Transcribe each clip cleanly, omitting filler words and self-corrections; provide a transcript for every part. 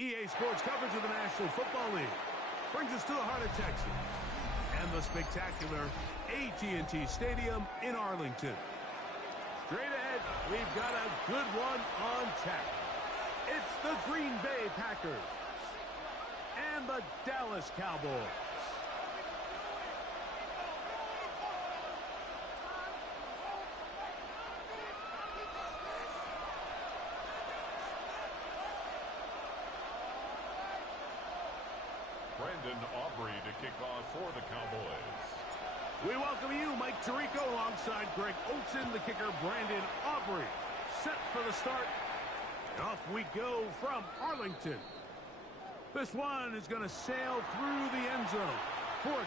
EA Sports coverage of the National Football League brings us to the heart of Texas and the spectacular it.2 Stadium in Arlington. Straight ahead, we've got a good one on tap. It's the Green Bay Packers and the Dallas Cowboys. Brandon Aubrey to kick off for the Cowboys. We welcome you, Mike Tirico, alongside Greg Olsen, the kicker, Brandon Aubrey. Set for the start. Off we go from Arlington. This one is going to sail through the end zone for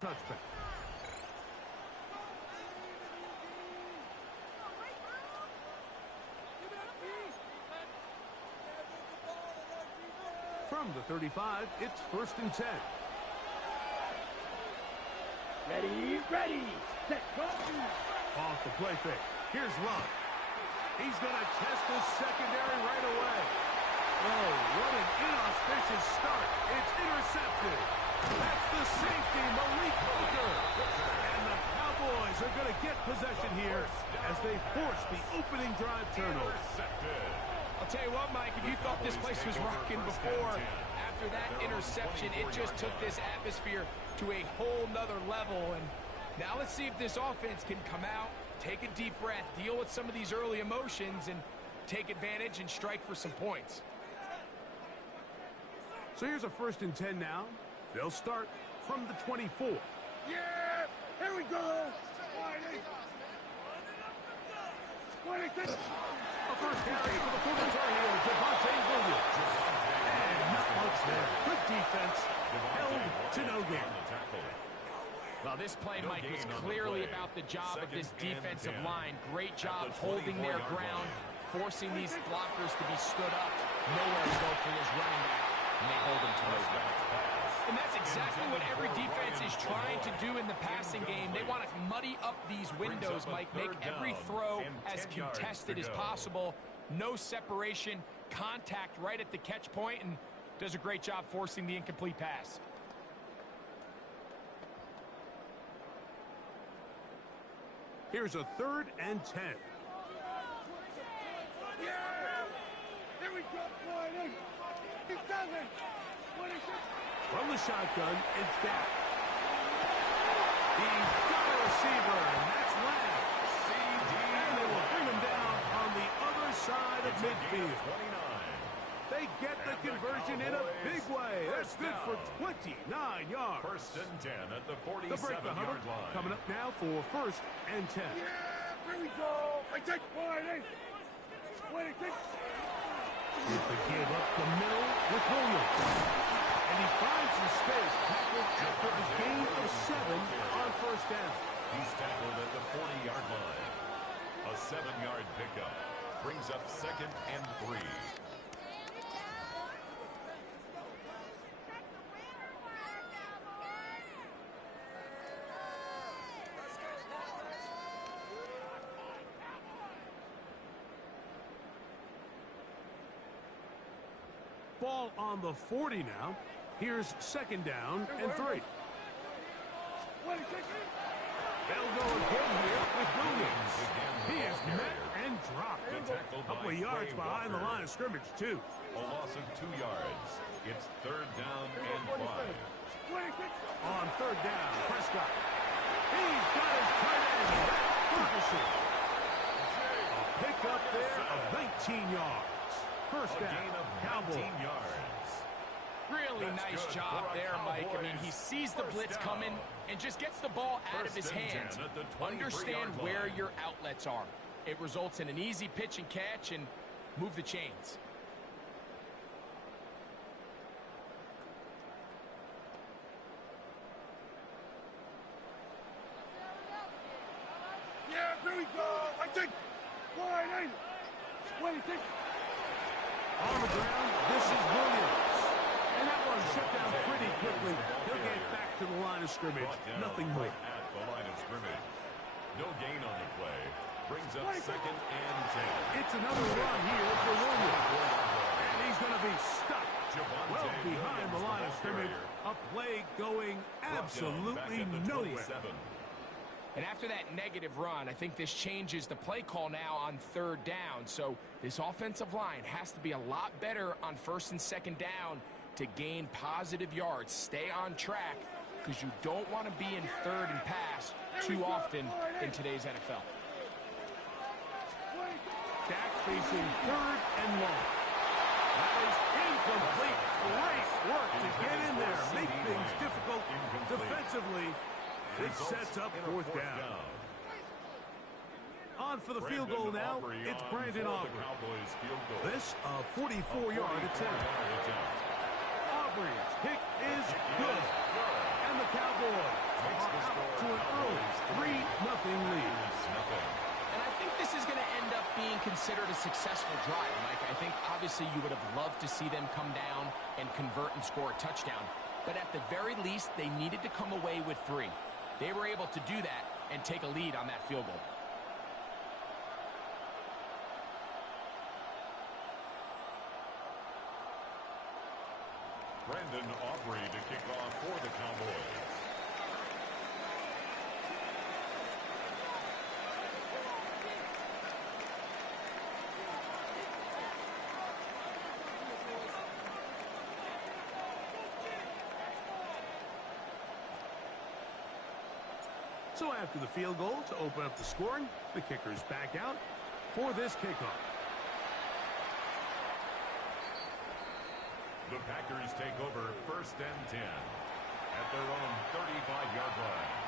touchback. From the 35, it's 1st and 10. Ready, set, go! Off the play fake. Here's Love. He's going to test the secondary right away. Oh, what an inauspicious start. It's intercepted. That's the safety, Malik Hooker. And the Cowboys are going to get possession here as they force the opening drive turnover. I'll tell you what, Mike, if you thought this place was rocking before, after that interception, it just took this atmosphere to a whole nother level. And now let's see if this offense can come out, take a deep breath, deal with some of these early emotions, and take advantage and strike for some points. So here's a 1st and 10 now. They'll start from the 24. Yeah! Here we go! A first carry for the former Tar Heel, Javonte Williams. And not much there. Good defense. Held to no gain. Well, this play, Mike, was clearly about the job of this defensive line. Great job holding their ground, forcing these blockers to be stood up. Nowhere to go for this running back, and they hold him to no ground. And that's exactly what every defense is trying to do in the passing game. They want to muddy up these windows, Mike, make every throw as contested as possible. No separation, contact right at the catch point, and does a great job forcing the incomplete pass. Here's a 3rd and 10. Yeah! Here we go, boy! He's done it! From the shotgun, it's Dak. He's got a receiver, and that's Lamb. And they will bring him down on the other side of midfield. They get the conversion in a big way. That's good for 29 yards. 1st and 10 at the The break the 47-yard line. coming up now for 1st and 10. Yeah! Here we go! I take one! With the give up the middle with Williams. And he finds the space tackled after a gain of 7 on 1st down. He's tackled at the 40-yard line. A 7-yard pickup brings up 2nd and 3. Ball on the 40 now. Here's 2nd down and 3. They'll go again here with Williams. He is met and dropped. A couple of yards behind the line of scrimmage, too. A loss of 2 yards. It's 3rd down and 5. On 3rd down, Prescott. He's got his tight end. That's Ferguson. A pickup there of 19 yards. 1st down, Cowboys. yards. Really nice job there, Mike. I mean, he sees the blitz coming and just gets the ball out of his hands. Understand where your outlets are. It results in an easy pitch and catch and move the chains. Yeah, here we go. I think. Wide in. What do you think? On the ground, this is Williams. And that one shut down pretty quickly. He'll get back to the line of scrimmage. Nothing more. At the line of scrimmage. No gain on the play. Brings up 2nd and 10. It's another run here for Williams. And he's going to be stuck well behind the line of scrimmage. A play going absolutely nowhere. And after that negative run, I think this changes the play call now on 3rd down. So this offensive line has to be a lot better on 1st and 2nd down to gain positive yards. Stay on track because you don't want to be in 3rd and pass too often in today's NFL. Dak facing 3rd and long. That is incomplete. Great work to get in there, make things difficult defensively. It sets up 4th down. On for the field goal now, it's Brandon Aubrey. This a 44-yard attempt. Aubrey's kick is good. And the Cowboys are out to an early 3-0 lead. And I think this is going to end up being considered a successful drive, Mike. I think obviously you would have loved to see them come down and convert and score a touchdown. But at the very least, they needed to come away with 3. They were able to do that and take a lead on that field goal. Brandon Aubrey to kick off for the Cowboys. So after the field goal to open up the scoring, the kicker's back out for this kickoff. The Packers take over 1st and 10 at their own 35-yard line.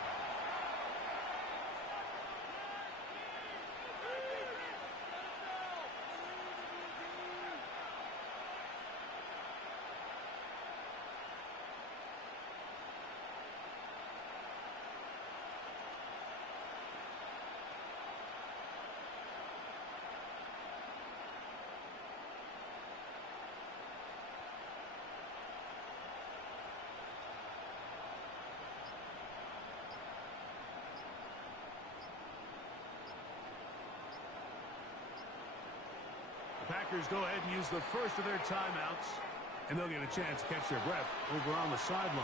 Packers go ahead and use the first of their timeouts, and they'll get a chance to catch their breath over on the sideline.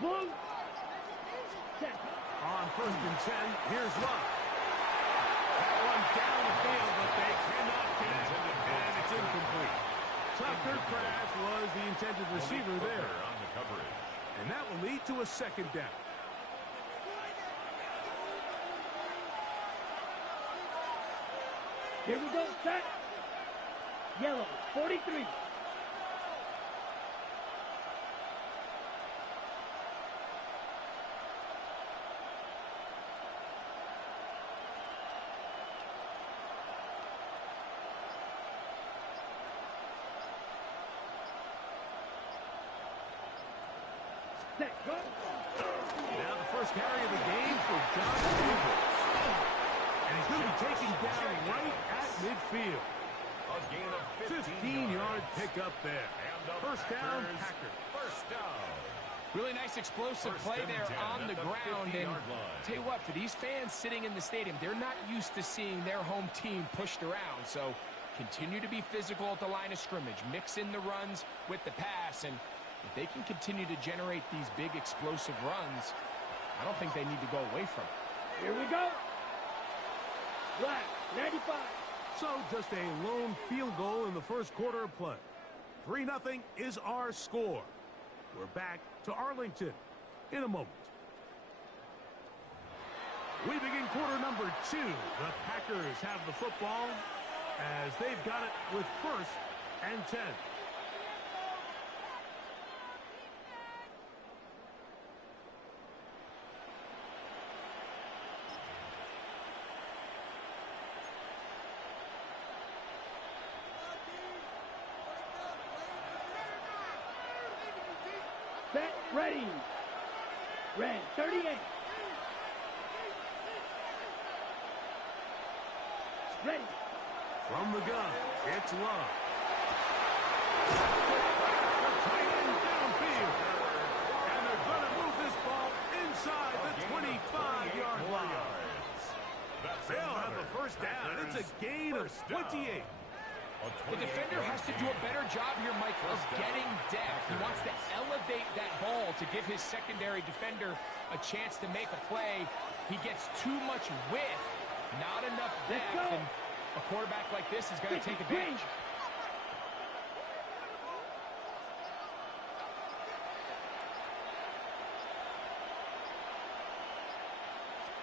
Blue. On 1st and 10, here's Love. That one down the field, but they cannot connect, and it's incomplete. Tucker Craft was the intended receiver there. On the coverage. And that will lead to a 2nd down. Here we go, set. Yellow, 43. Now the first carry of the game for John Jacobs. And he's going to be taken down right at midfield. A gain of 15-yard pickup there. And the First down, Packers. Packers. First down. Really nice explosive play there on the ground. And tell you what, for these fans sitting in the stadium, they're not used to seeing their home team pushed around. So continue to be physical at the line of scrimmage. Mix in the runs with the pass. And if they can continue to generate these big explosive runs, I don't think they need to go away from it. Here we go. Black, 95. So just a lone field goal in the first quarter of play. 3-0 is our score. We're back to Arlington in a moment. We begin quarter number 2. The Packers have the football as they've got it with 1st and 10. Set, ready. Red, 38. Ready. From the gun, it's Love. Tight end downfield. And they're going to move this ball inside the 25-yard line. They'll have the first down. It's a gain of 28. The defender has to do a better job here, Mike, of getting depth. He wants to elevate that ball to give his secondary defender a chance to make a play. He gets too much width, not enough depth, and a quarterback like this is going to take advantage.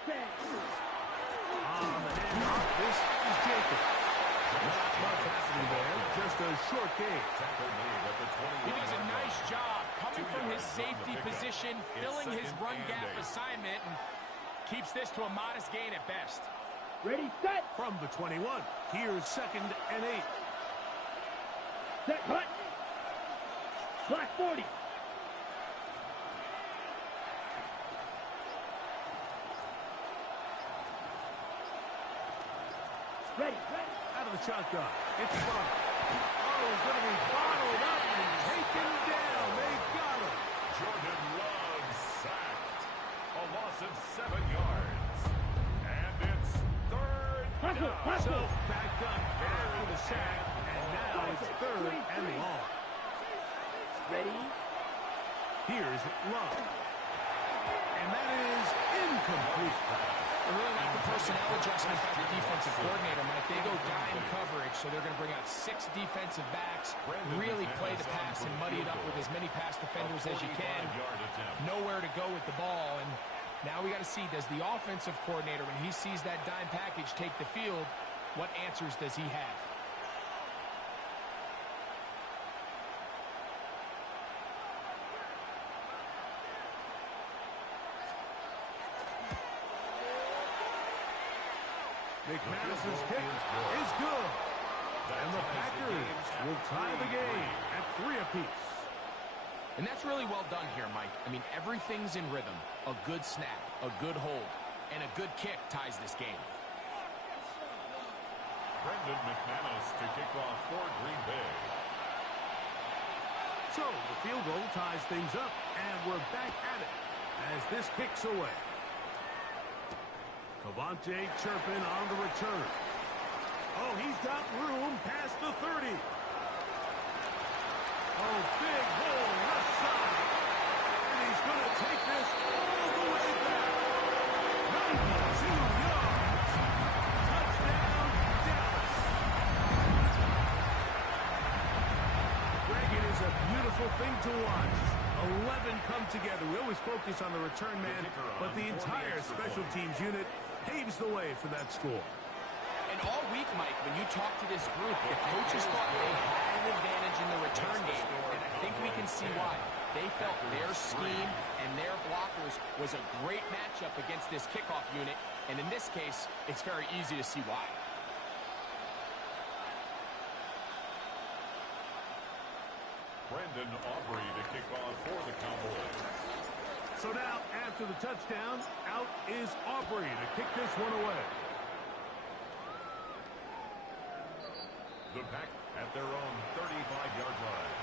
On the handoff, this is Jacob. Not much happening there, just a short game. He does a nice job coming from his safety position, filling his run gap assignment, and keeps this to a modest gain at best. Ready, set. From the 21, here's 2nd and 8. Set, cut. Black 40. Ready, ready. Out of the shotgun, it's Fun. Oh, he's going to be bottled up and taken down. They got him. Jordan Love sacked. A loss of 7 yards. And it's 3rd down. So backed up after the sack, and now it's 3rd and long. Ready. Here's Love. And that is incomplete. They're really like the personnel adjustment by the defensive coordinator, Mike. They go dime coverage, so they're going to bring out 6 defensive backs, really play the pass and muddy it up with as many pass defenders as you can. Nowhere to go with the ball, and now we got to see, does the offensive coordinator, when he sees that dime package take the field, what answers does he have? McManus's kick is good. And the Packers will tie the game at 3 apiece. And that's really well done here, Mike. I mean, everything's in rhythm. A good snap, a good hold, and a good kick ties this game. Brendan McManus to kick off for Green Bay. So the field goal ties things up, and we're back at it as this kicks away. Cavante Turpin on the return. Oh, he's got room past the 30. Oh, big hole left side. And he's going to take this all the way back. 92 yards. Touchdown, Dallas. Greg, it is a beautiful thing to watch. 11 come together. We always focus on the return man, but the entire special teams unit paves the way for that score. And all week, Mike, when you talk to this group, the coaches thought they had an advantage in the return game, and I think we can see why. They felt their scheme and their blockers was a great matchup against this kickoff unit, and in this case, it's very easy to see why. Brendan Aubrey to kick off for the Cowboys. So now, after the touchdown, out is Aubrey to kick this one away. The Pack at their own 35-yard line.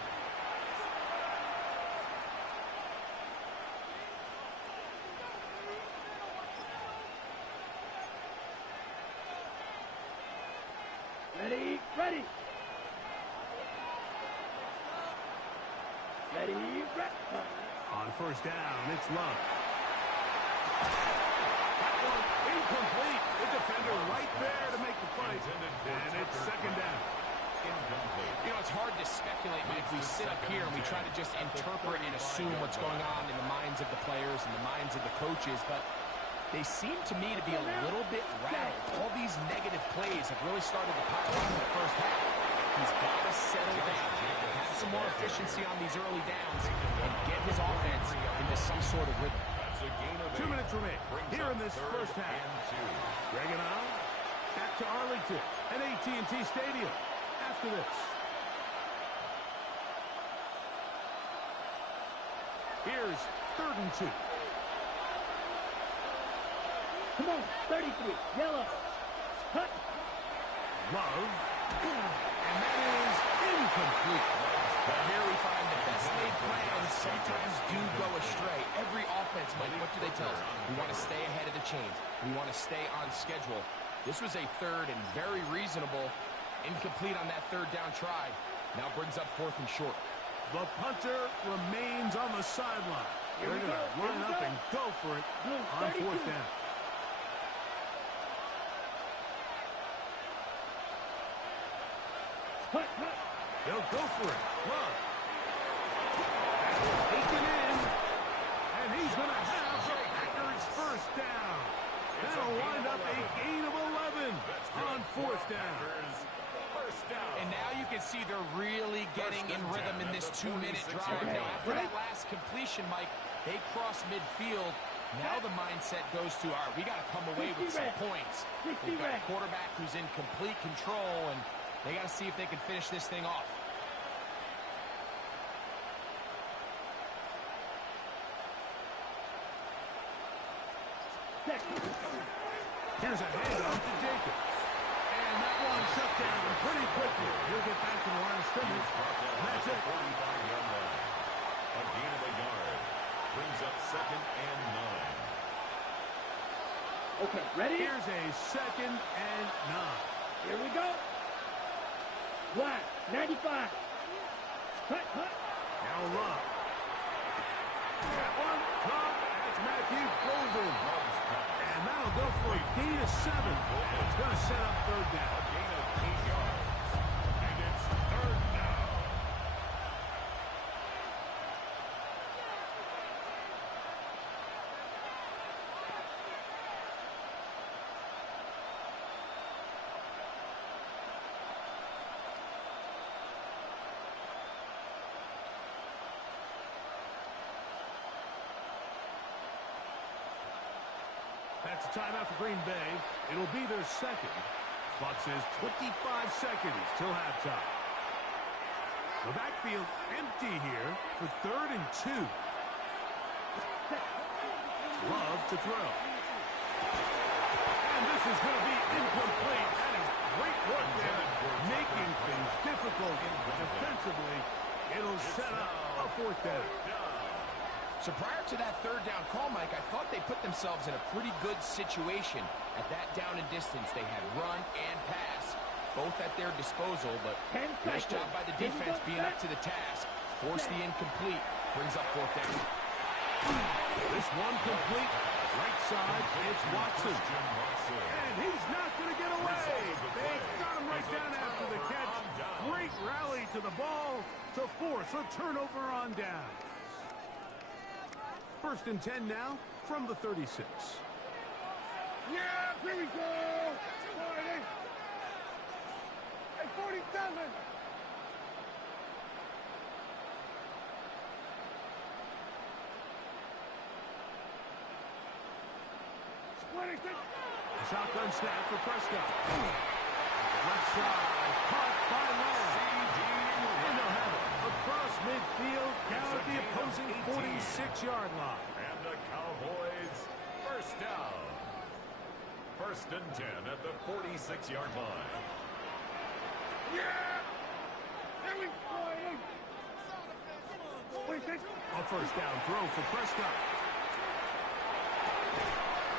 ready. Ready, On first down, it's Love. That one incomplete. The defender right there to make the fight. And it's second down. You know, it's hard to speculate, Mike. We sit up here and we try to just interpret and assume what's going on in the minds of the players and the minds of the coaches, but they seem to me to be a little bit rattled. All these negative plays have really started to pile up in the first half. He's got to settle down, have some more efficiency on these early downs, and get his offense into some sort of rhythm. 2 minutes remain here in this first half. Greg and I back to Arlington at AT&T Stadium after this. Here's 3rd and 2. Come on, 33, yellow. Cut. Love. And that is incomplete. But here we find the best laid plans sometimes do go astray. Every offense, Mike, what do they tell us? We want to stay ahead of the chains. We want to stay on schedule. This was a 3rd and very reasonable. Incomplete on that 3rd down try. Now brings up 4th and short. The punter remains on the sideline. They're going to line up and go for it on 4th down. They'll go for it. Love. Taken in. And he's going to have the Packers first down. That'll wind up a gain of 11 on 4th down. And now you can see they're really getting in rhythm in this 2-minute drive. Now, after that last completion, Mike, they cross midfield. Now the mindset goes to, all right, we got to come away with some points. They've got a quarterback who's in complete control, and they got to see if they can finish this thing off. Here's a handoff to Jacobs. And that one shut down pretty quickly. He'll get back to the line of scrimmage. That's it. 45-yard line. A gain of a yard. Brings up 2nd and 9. Okay, ready? Here's a 2nd and 9. Here we go. Black, 95. Cut. Now Love. That one caught. That's Matthew Golden. And that'll go for a gain of 7. And it's going to set up 3rd down. A gain of 8 yards. And it's 3rd down. That's a timeout for Green Bay. It'll be their 2nd. Clock says 25 seconds till halftime. The backfield empty here for 3rd and 2. Love to throw. And this is going to be incomplete. That is great work there, making things difficult defensively. It'll set up a 4th down. So prior to that 3rd down call, Mike, I thought they put themselves in a pretty good situation at that down and distance. They had run and pass, both at their disposal, but nice job by the defense being up to the task. Force the incomplete, brings up 4th down. This one complete. Right side, it's Watson. And he's not going to get away. They got him right down after the catch. Great rally to the ball to force a turnover on down. 1st and 10 now from the 36. Yeah, here we go. 40. Hey, 47. A shotgun snap for Prescott. Left side, caught by Lamb. And they'll have it across midfield, down at the opposing 46-yard line. And the Cowboys first down. 1st and 10 at the 46-yard line. Yeah! There we go. A 1st down throw for Prescott.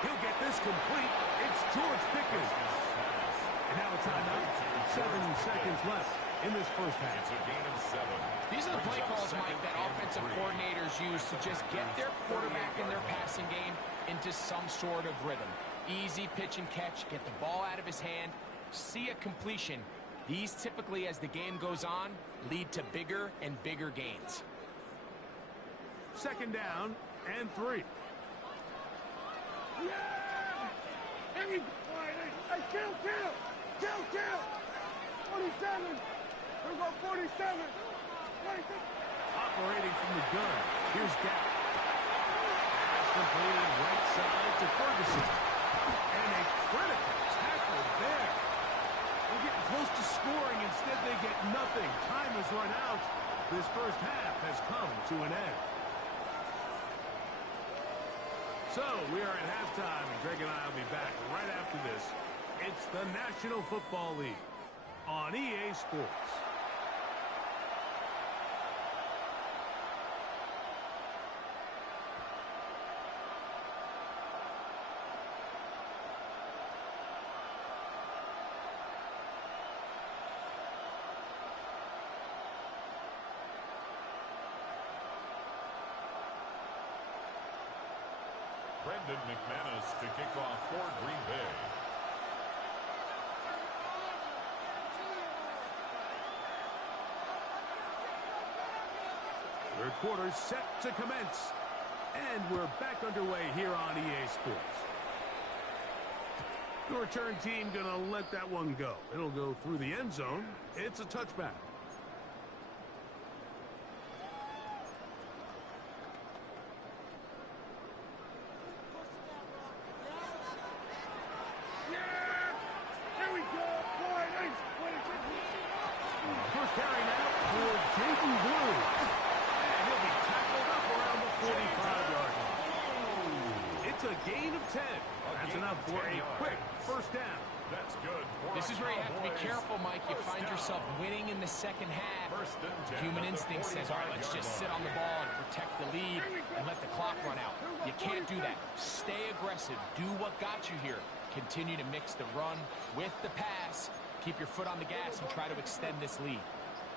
He'll get this complete. It's George Pickens. And now a timeout. 7 seconds left in this first half. It's a gain of 7. These are the play calls, Mike, that offensive coordinators use to just get their quarterback in their passing game into some sort of rhythm. Easy pitch and catch, get the ball out of his hand, see a completion. These typically, as the game goes on, lead to bigger and bigger gains. 2nd down and 3. Yeah! Here we go. Hey, kill! 47. Here we go, 47. 26. Operating from the gun. Here's Gap. Pass completed right side to Ferguson. And a critical tackle there. They're getting close to scoring. Instead, they get nothing. Time has run out. This first half has come to an end. So, we are at halftime, and Greg and I will be back right after this. It's the National Football League on EA Sports. Brendan McManus to kick off for Green Bay. Third quarter set to commence. And we're back underway here on EA Sports. The return team gonna let that one go. It'll go through the end zone. It's a touchback. Here we go. First carry now for Jaden Blue. And he'll be tackled up around the 45-yard line. It's a gain of 10. That's enough for a quick first down. That's good. This is where you have to be careful, Mike. You find yourself winning in the second half. Human instinct says, all right, let's just sit on the ball and protect the lead and let the clock run out. You can't do that. Stay aggressive. Do what got you here. Continue to mix the run with the pass. Keep your foot on the gas and try to extend this lead.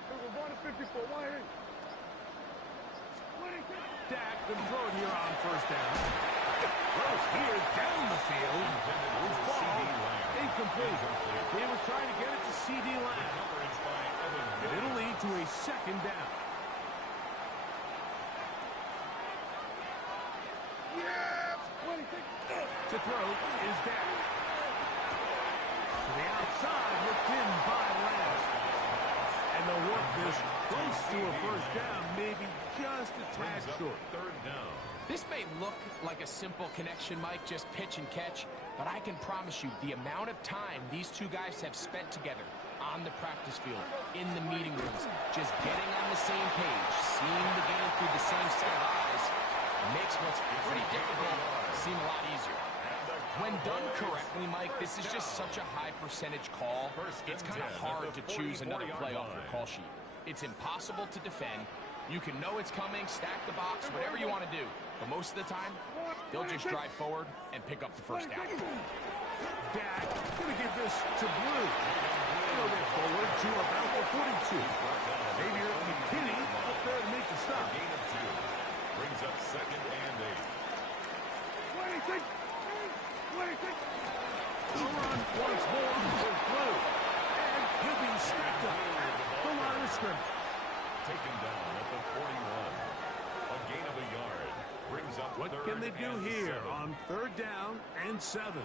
We're going to 54. Why here? Dak can throw it here on first down. Throws here down the field. Will fall. Incomplete. He was trying to get it to C.D. Lamb. And it'll lead to a second down. To throw is Dak. To the outside, looked in by Lamb. And they'll work this close to a first down, maybe just a tad short. Third down. This may look like a simple connection, Mike, just pitch and catch, but I can promise you the amount of time these two guys have spent together on the practice field, in the meeting rooms, just getting on the same page, seeing the game through the same set of eyes, makes what's pretty difficult seem a lot easier. When done correctly, Mike, this is just such a high percentage call. It's kind of hard to choose another play off your call sheet. It's impossible to defend. You can know it's coming, stack the box, whatever you want to do. But most of the time, they'll just drive forward and pick up the first down. Dak going to give this to Blue. They'll get forward to about the 42. Xavier McKinney up there to make the stop. Gain of 2. Brings up 2nd and 8. 26. 26. The run once more for Blue. And he'll be stacked up at the line of scrimmage. Taken down at the 41. A gain of a yard. Brings up What can they do here on 3rd down and 7?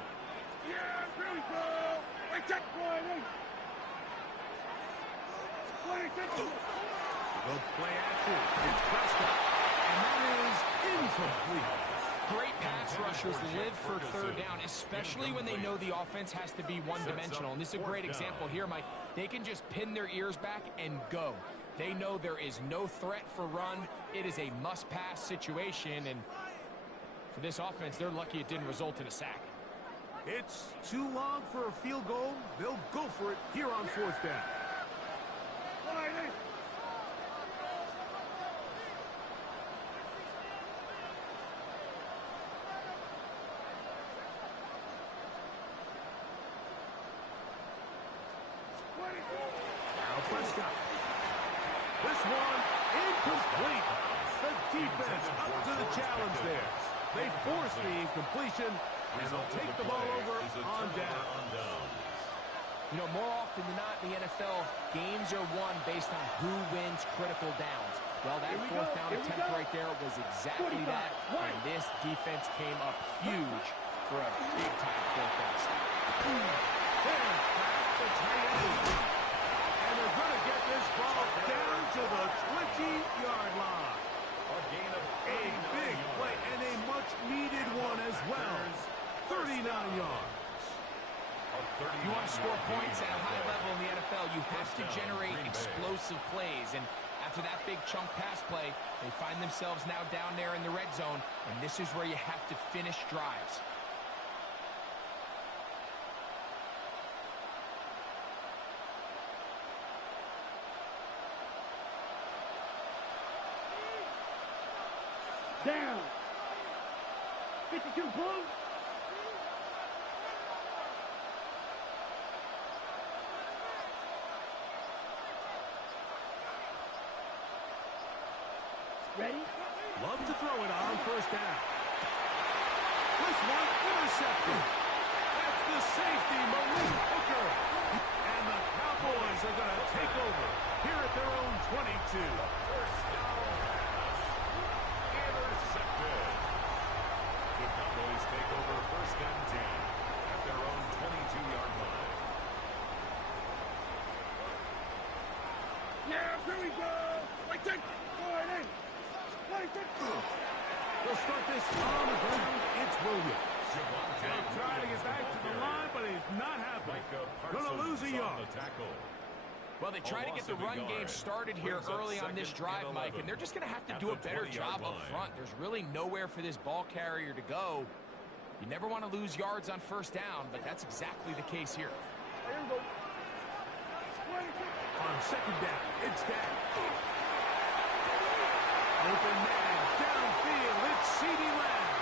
Yeah, here we go. Wait, check. 26. The play action. It's Prescott. And that is incomplete. Great pass rushers live for 3rd down, especially when they know the offense has to be one-dimensional. And this is a great example here, Mike. They can just pin their ears back and go. They know there is no threat for run. It is a must-pass situation, and for this offense, they're lucky it didn't result in a sack. It's too long for a field goal. They'll go for it here on 4th down. Prescott. This one incomplete. The defense up to the challenge there. They force the incompletion, and they'll take the ball over on down. You know, more often than not in the NFL, games are won based on who wins critical downs. Well, that fourth down attempt right there was exactly that, and this defense came up huge for a big-time fourth down stop. There's the tight end. And they're going to get this ball down to the 20-yard line. A big play and a much-needed one as well. 39 yards. If you want to score points at a high level in the NFL, you have to generate explosive plays. And after that big chunk pass play, they find themselves now down there in the red zone, and this is where you have to finish drives. Down. 52 blue. Ready? Love to throw it on first down. This one intercepted. That's the safety, Malik Hooker. And the Cowboys are going to take over here at their own 22. First down pass. Intercepted. The Cowboys take over first and 10 at their own 22-yard line. Yeah, here we go. Like that. Going in. They'll start this on the ground. It's Williams. They'll try to get back to the line, but it's not happening. Going to lose a yard. Well, they try to get the run game started here early on this drive, Mike, and they're just going to have to do a better job up front. There's really nowhere for this ball carrier to go. You never want to lose yards on first down, but that's exactly the case here. On second down, it's down. Open man, downfield, it's CeeDee Lamb.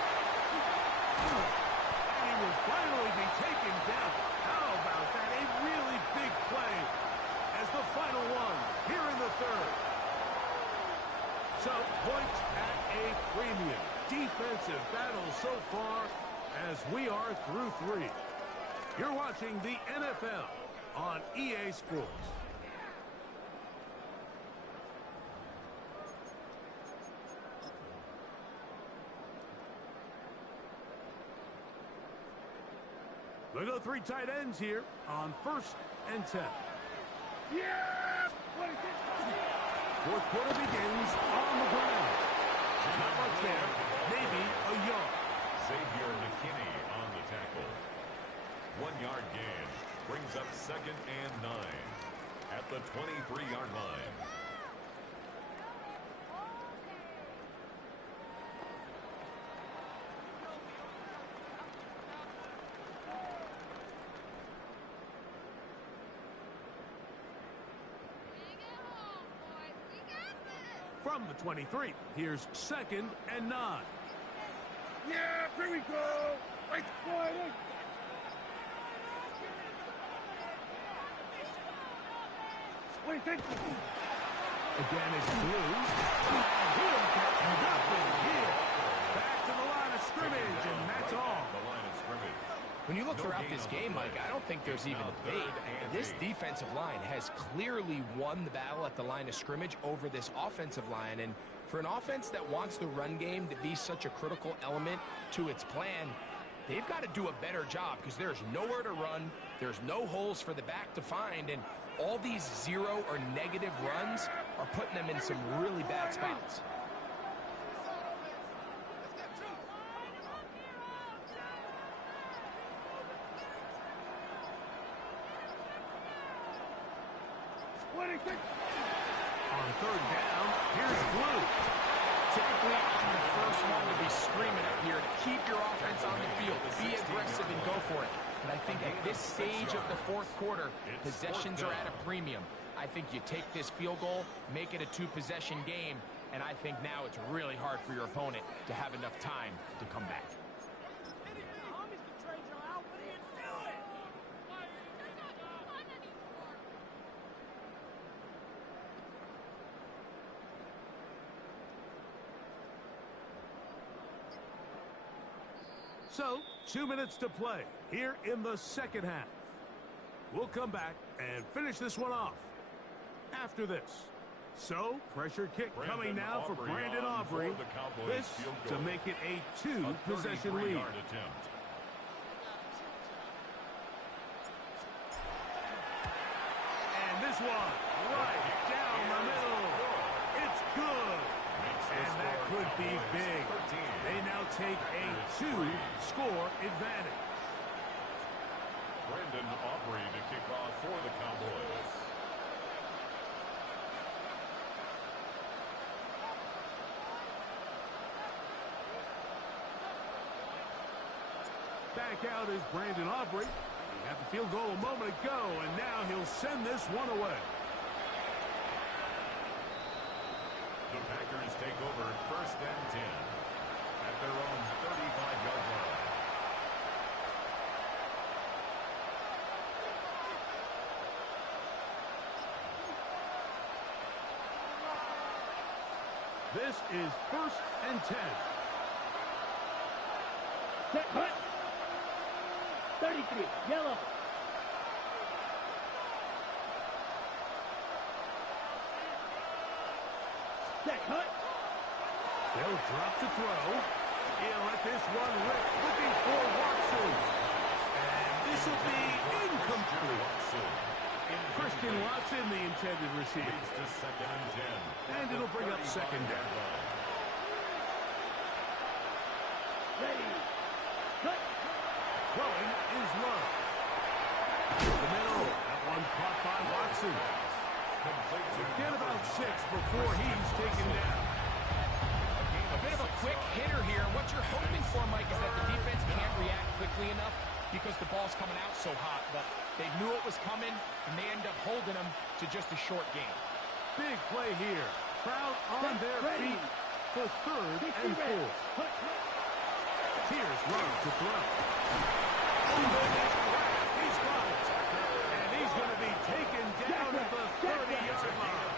And he will finally be taken down. How about that? A really big play as the final one here in the third. So, points at a premium. Defensive battle so far as we are through 3. You're watching the NFL on EA Sports. They go 3 tight ends here on first and 10. Yeah! Fourth quarter begins on the ground. Not much there. Maybe a yard. Xavier McKinney on the tackle. 1-yard gain brings up second and 9 at the 23-yard line. From the 23, here's second and 9. Yeah, here we go. Right side in. What do you think? Again, it's blue. He'll get nothing here. Back to the line of scrimmage, and that's all. The line of scrimmage. When you look throughout this game, Mike, I don't think there's even a debate. This defensive line has clearly won the battle at the line of scrimmage over this offensive line. And for an offense that wants the run game to be such a critical element to its plan, they've got to do a better job because there's nowhere to run. There's no holes for the back to find. And all these 0 or negative runs are putting them in some really bad spots. On third down, here's blue. Typically, I'm the first one to be screaming up here to keep your offense on the field, be aggressive and go for it. But I think at this stage of the fourth quarter, possessions are at a premium. I think you take this field goal, make it a 2-possession game, and I think now it's really hard for your opponent to have enough time to come back. So, 2 minutes to play here in the second half. We'll come back and finish this one off after this. So, pressure kick coming now for Brandon Aubrey. This to make it a two-possession lead. And this one, right down the middle. It's good. And that could be big. They now take a two-score advantage. Brandon Aubrey to kick off for the Cowboys. Back out is Brandon Aubrey. He had the field goal a moment ago, and now he'll send this one away. The Packers take over 1st and 10 at their own 35-yard line. This is 1st and 10. Set, hut. 33, yellow. Set, hut. They'll drop to throw. He'll let this one rip, looking for Watson. And this will be incomplete. Christian Watson, the intended receiver. Leads to 2nd and 10. And it'll bring up 2nd down. Ready. Cut. Throwing is Love. The middle. That one caught by Watson. Get about 6 before he's taken down. A bit of a quick hitter here. What you're hoping for, Mike, is that the defense can't react quickly enough because the ball's coming out so hot. But they knew it was coming, and they end up holding them to just a short game. Big play here. Crowd on their feet for 3rd and 4. Here's Love to throw. He's got it. And he's going to be taken down at the 30-yard line.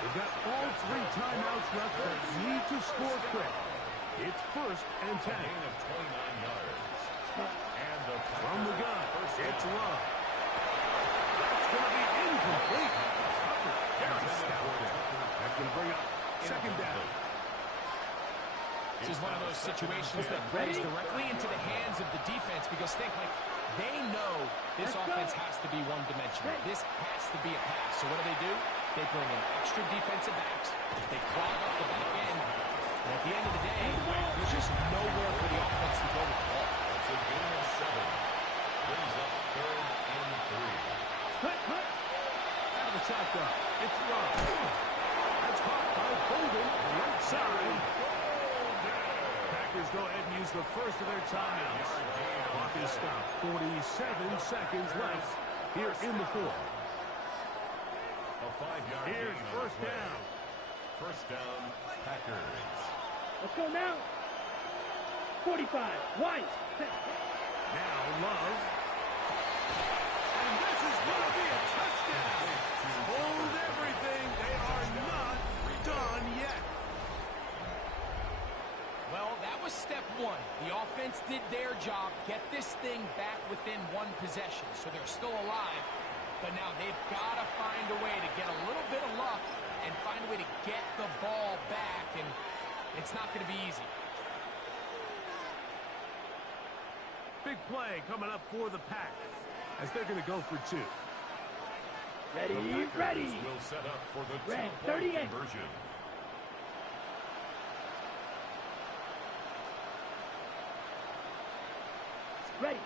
They've got all 3 timeouts left, but need to score quick. It's 1st and 10. Of 29 yards. And from the gun, it's Love. That's going to be incomplete. That's going to bring up 2nd down. This is one of those situations that plays directly into the hands of the defense because think, like, they know this offense has to be one-dimensional. This has to be a pass. So what do? They bring in extra defensive backs. They clog up the back end. And at the end of the day, there's just nowhere for the offense to go with the ball. It's a game of 7. Brings up 3rd and 3. Out of the shotgun, it's Love. That's caught by Bolden, right side. Packers go ahead and use the first of their timeouts. Clock is stopped. 47 seconds left here in the 4th. A 5-yard Here's gain 1st down. 1st down, Packers. Let's go now. 45, White. Now Love. And this is going to be a touchdown. Hold everything. They are not done yet. Well, that was step 1. The offense did their job, get this thing back within 1 possession, so they're still alive. But now they've got to find a way to get a little bit of luck and find a way to get the ball back, and it's not going to be easy. Big play coming up for the Packers as they're going to go for 2. Ready. Will set up for the 2-point conversion. Ready.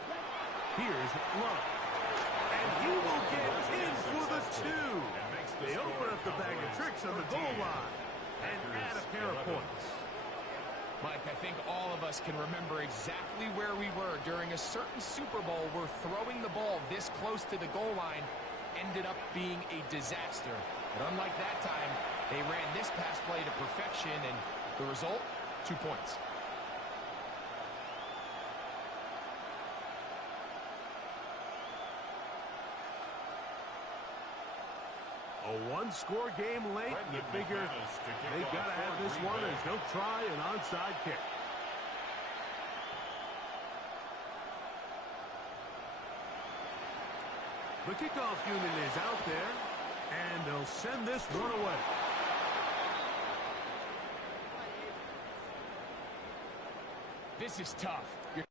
Here's Love. And he will get in for the 2. They open up the bag of tricks on the goal line and add a pair of points. Mike, I think all of us can remember exactly where we were during a certain Super Bowl where throwing the ball this close to the goal line ended up being a disaster. But unlike that time, they ran this pass play to perfection, and the result, 2 points. A one-score game late, you figure they've got to have this one as they'll try an onside kick. The kickoff unit is out there, and they'll send this one away. This is tough. You're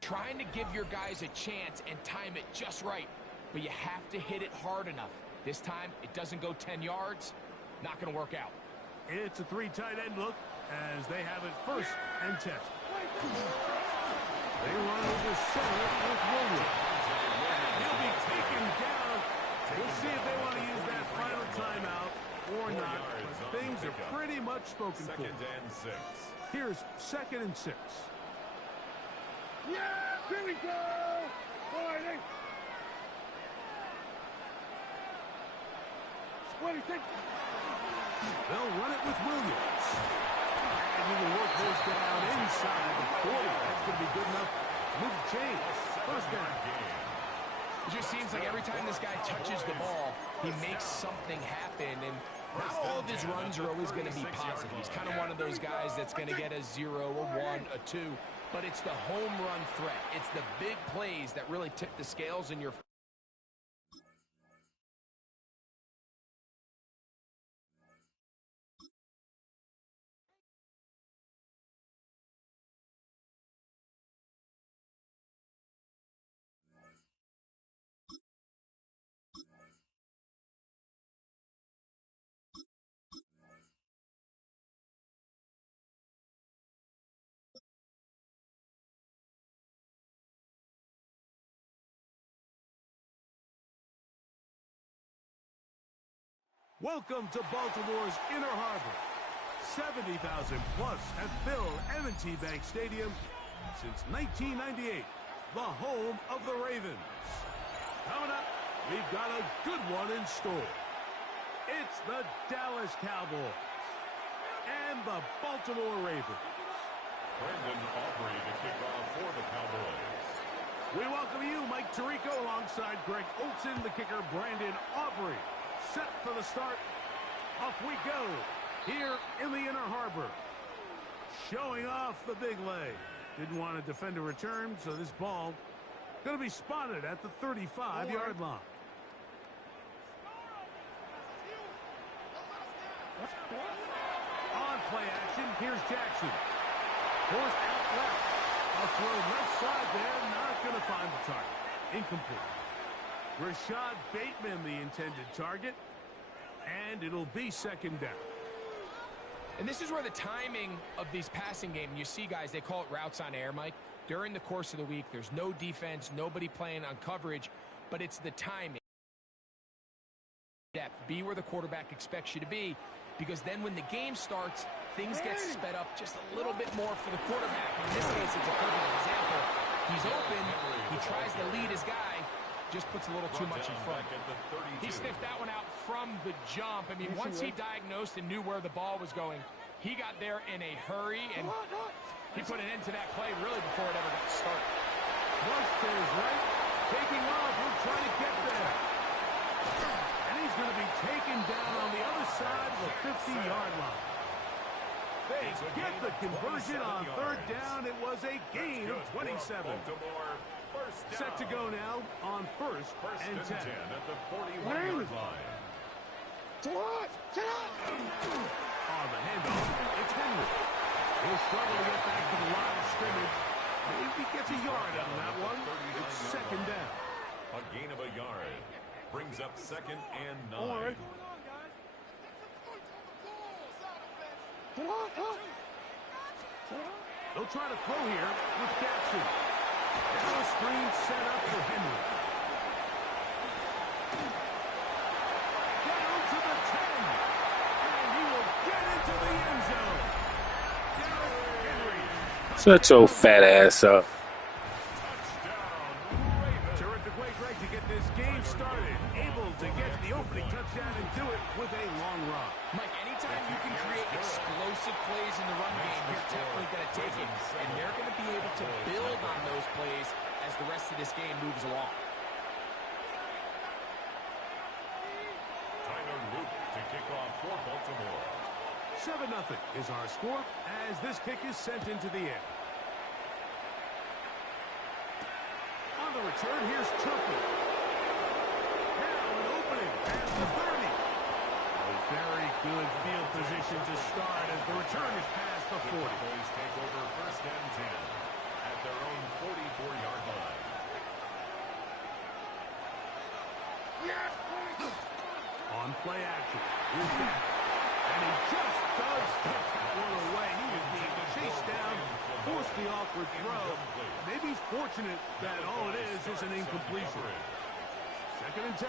trying to give your guys a chance and time it just right, but you have to hit it hard enough. This time, it doesn't go 10 yards. Not going to work out. It's a three tight end look as they have it first and 10. They run over center with Williams. He'll be taken down. We'll see if they want to use that final timeout or not, but things are pretty much spoken for. Second and 6. Here's 2nd and 6. Yeah, here we go. Fighting. 26. They'll run it with Williams. And he will work those down inside the 40. That's going to be good enough to move the chains. First down. It just seems like every time this guy touches the ball, he makes something happen, and not all of his runs are always going to be positive. He's kind of one of those guys that's going to get a 0, a 1, a 2, but it's the home run threat. It's the big plays that really tip the scales in your favor. Welcome to Baltimore's Inner Harbor. 70,000 plus have filled M&T Bank Stadium since 1998, the home of the Ravens. Coming up, we've got a good one in store. It's the Dallas Cowboys and the Baltimore Ravens. Brandon Aubrey to kick off for the Cowboys. We welcome you, Mike Tirico, alongside Greg Olson, the kicker, Brandon Aubrey. Set for the start. Off we go here in the Inner Harbor. Showing off the big leg. Didn't want to defend a return, so this ball going to be spotted at the 35-yard line. On play action, here's Jackson. Forced out left. A throw left side there, not going to find the target. Incomplete. Rashad Bateman, the intended target, and it'll be 2nd down. And this is where the timing of these passing games, you see guys, they call it routes on air, Mike. During the course of the week, there's no defense, nobody playing on coverage, but it's the timing. Depth, be where the quarterback expects you to be, because then when the game starts, things get sped up just a little bit more for the quarterback. In this case, it's a perfect example. He's open, he tries to lead his guy, just puts a little too much in front. He sniffed that one out from the jump. I mean, once he diagnosed and knew where the ball was going, he got there in a hurry, and he put an end to that play really before it ever got started. Flush to his right, taking off, he'll try to get there. And he's going to be taken down on the other side of the 50-yard line. They get the conversion on 3rd down. It was a gain of 27. Set to go now on first and 10. At the 41-yard line. On the handoff, it's Henry. He'll struggle to get back to the line of scrimmage. Maybe gets a yard out of that one. It's 2nd down. A gain of a yard. Brings up 2nd and 9. They'll try to throw here with Jackson. Now a screen set up for Henry. Down to the 10. And he will get into the end zone. Henry. Shut your fat ass up. Terrific way, Greg, to get this game started. Able to get the opening touchdown and do it with a long run. Mike, anytime you can create explosive plays in the run game, you're definitely going to take it. And they're going to be able to build on those plays as the rest of this game moves along. Tyler Luke to kick off for Baltimore. 7-0 is our score as this kick is sent into the air. On the return, here's Turpin. Now an opening past the 30. A very good field position to start as the return is past the 40. Cowboys take over 1st and 10 at their own 44-yard line. On play action. Here's that. And he just does take that one away. He was being chased down, forced the awkward throw. Maybe he's fortunate that all it is an incompletion. 2nd and 10.